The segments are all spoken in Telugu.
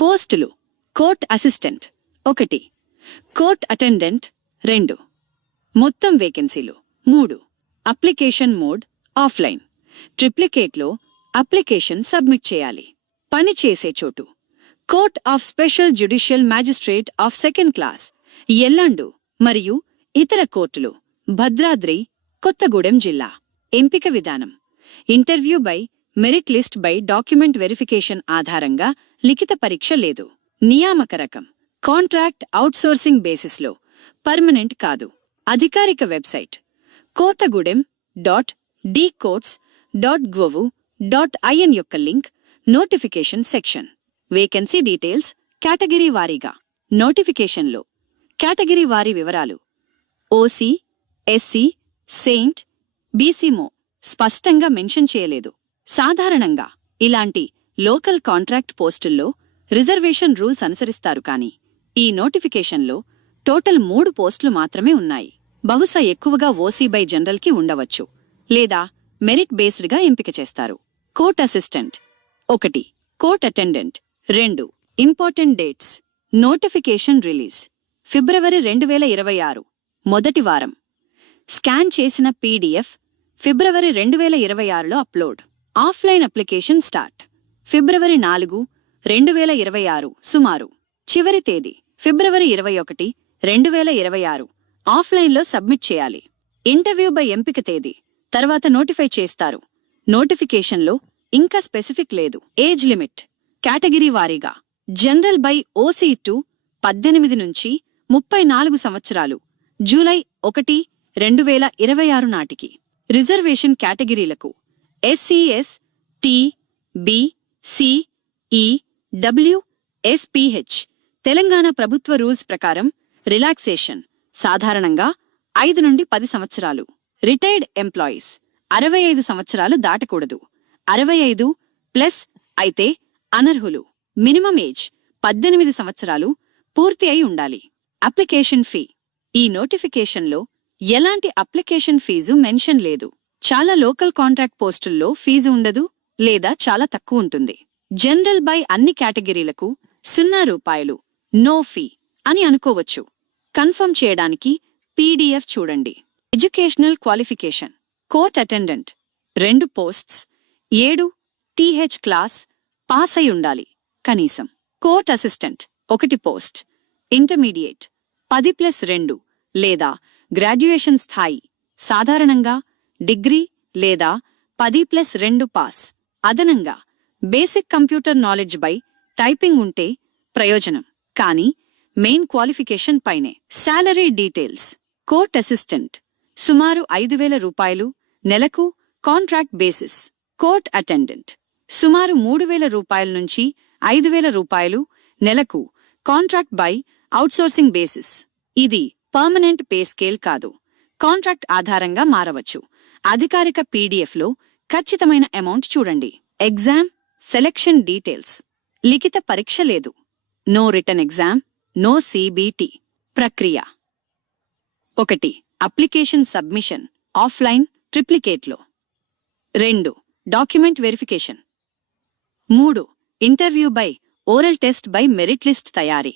పోస్టులు: కోర్ట్ అసిస్టెంట్ 1, కోర్ట్ అటెండెంట్ 2. మొత్తం వేకెన్సీలు 3. Application mode offline. ట్రిప్లికేట్లో అప్లికేషన్ సబ్మిట్ చేయాలి. పని చేసే చోటు: court of special judicial magistrate of second class, Yellandu మరియు ఇతర కోర్టులు, భద్రాద్రి కొత్తగూడెం జిల్లా. ఎంపిక విధానం: interview by merit list by document verification ఆధారంగా లిఖిత పరీక్ష లేదు. నియామక రకం: కాంట్రాక్ట్ అవుట్సోర్సింగ్ బేసిస్లో, పర్మనెంట్ కాదు. అధికారిక వెబ్సైట్: kothagoodem.dcourts.gov.in యొక్క link. Notification section: vacancy details category వారీగా. నోటిఫికేషన్లో కేటగిరీ వారీ వివరాలు: ఓసీ, ఎస్సీ, సెయింట్, బీసీమో స్పష్టంగా మెన్షన్ చేయలేదు. సాధారణంగా ఇలాంటి లోకల్ కాంట్రాక్ట్ పోస్టుల్లో రిజర్వేషన్ రూల్స్ అనుసరిస్తారు, కానీ ఈ నోటిఫికేషన్లో టోటల్ 3 పోస్టులు మాత్రమే ఉన్నాయి. బహుశా ఎక్కువగా ఓసీ బై జనరల్కి ఉండవచ్చు, లేదా మెరిట్ బేస్డ్గా ఎంపిక చేస్తారు. Court assistant 1, court attendant 2. Important dates: notification release ఫిబ్రవరి 2026 మొదటి వారం. స్కాన్ చేసిన పీడీఎఫ్ ఫిబ్రవరి 2026లో అప్లోడ్. ఆఫ్లైన్ అప్లికేషన్ స్టార్ట్ ఫిబ్రవరి 4, 2026 సుమారు. చివరి తేదీ ఫిబ్రవరి 21, 2026. ఆఫ్లైన్లో సబ్మిట్ చేయాలి. ఇంటర్వ్యూ బై ఎంపిక తేదీ తర్వాత నోటిఫై చేస్తారు. నోటిఫికేషన్లో ఇంకా స్పెసిఫిక్ లేదు. ఏజ్ లిమిట్ కేటగిరీ వారీగా: జనరల్ బై ఓసీ 2 18 నుంచి 34 సంవత్సరాలు, జూలై 1, 2026 నాటికి. రిజర్వేషన్ కేటగిరీలకు: SCS, T, B, C, E, W, SPH. Telangana ప్రభుత్వ రూల్స్ ప్రకారం రిలాక్సేషన్ సాధారణంగా 5 నుండి 10 సంవత్సరాలు. రిటైర్డ్ ఎంప్లాయీస్ 65 సంవత్సరాలు దాటకూడదు. 65+ అయితే అనర్హులు. మినిమం ఏజ్ 18 సంవత్సరాలు పూర్తి అయి ఉండాలి. అప్లికేషన్ ఫీ: ఈ నోటిఫికేషన్లో ఎలాంటి అప్లికేషన్ ఫీజు మెన్షన్ లేదు. చాలా లోకల్ కాంట్రాక్ట్ పోస్టుల్లో ఫీజు ఉండదు, లేదా చాలా తక్కువ ఉంటుంది. జనరల్ బై అన్ని కేటగిరీలకు ₹0 నో ఫీ అని అనుకోవచ్చు. కన్ఫర్మ్ చేయడానికి పీడీఎఫ్ చూడండి. Educational qualification: court attendant 2 posts, 7 TH class pass అయి ఉండాలి కనీసం. కోర్ట్ అసిస్టెంట్ 1 పోస్ట్, ఇంటర్మీడియట్ 10+2 లేదా గ్రాడ్యుయేషన్ స్థాయి, సాధారణంగా డిగ్రీ లేదా 10+2 పాస్. అదనంగా basic computer knowledge by typing ఉంటే ప్రయోజనం, కానీ మెయిన్ క్వాలిఫికేషన్ పైనే. శాలరీ డీటెయిల్స్: కోర్ట్ అసిస్టెంట్ సుమారు ₹5,000 నెలకు కాంట్రాక్ట్ బేసిస్. కోర్ట్ అటెండెంట్ సుమారు ₹3,000 నుంచి ₹5,000 నెలకు కాంట్రాక్ట్ బై అవుట్సోర్సింగ్ బేసిస్. ఇది పర్మనెంట్ పే స్కేల్ కాదు, కాంట్రాక్ట్ ఆధారంగా మారవచ్చు. అధికారిక పీడీఎఫ్లో ఖచ్చితమైన అమౌంట్ చూడండి. ఎగ్జామ్ సెలెక్షన్ డీటెయిల్స్: లిఖిత పరీక్ష లేదు. No written exam, no CBT. ప్రక్రియ: 1 అప్లికేషన్ సబ్మిషన్ ఆఫ్లైన్ ట్రిప్లికేట్లో. 2 document verification. 3 interview by oral test by merit list తయారీ.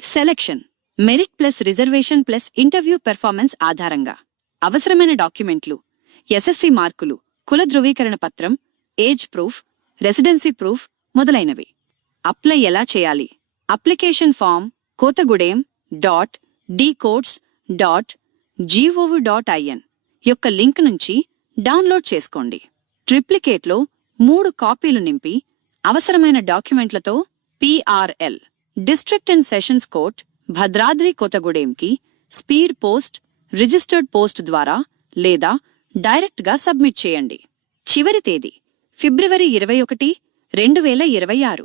Selection merit plus reservation plus interview performance ఆధారంగా. అవసరమైన డాక్యుమెంట్లు: ఎస్ఎస్సీ మార్కులు, కుల ధృవీకరణ పత్రం, ఏజ్ ప్రూఫ్, రెసిడెన్సీ ప్రూఫ్ మొదలైనవి. అప్లై ఎలా చేయాలి? అప్లికేషన్ ఫామ్ kothagoodem.dcourts.gov.in యొక్క లింక్ నుంచి డౌన్లోడ్ చేసుకోండి. ట్రిప్లికేట్లో 3 కాపీలు నింపి అవసరమైన డాక్యుమెంట్లతో PRL district and sessions court Bhadradri కొత్తగూడెంకి స్పీడ్ పోస్ట్, రిజిస్టర్డ్ పోస్ట్ ద్వారా లేదా డైరెక్ట్గా సబ్మిట్ చేయండి. చివరి తేదీ ఫిబ్రవరి 21, 2026.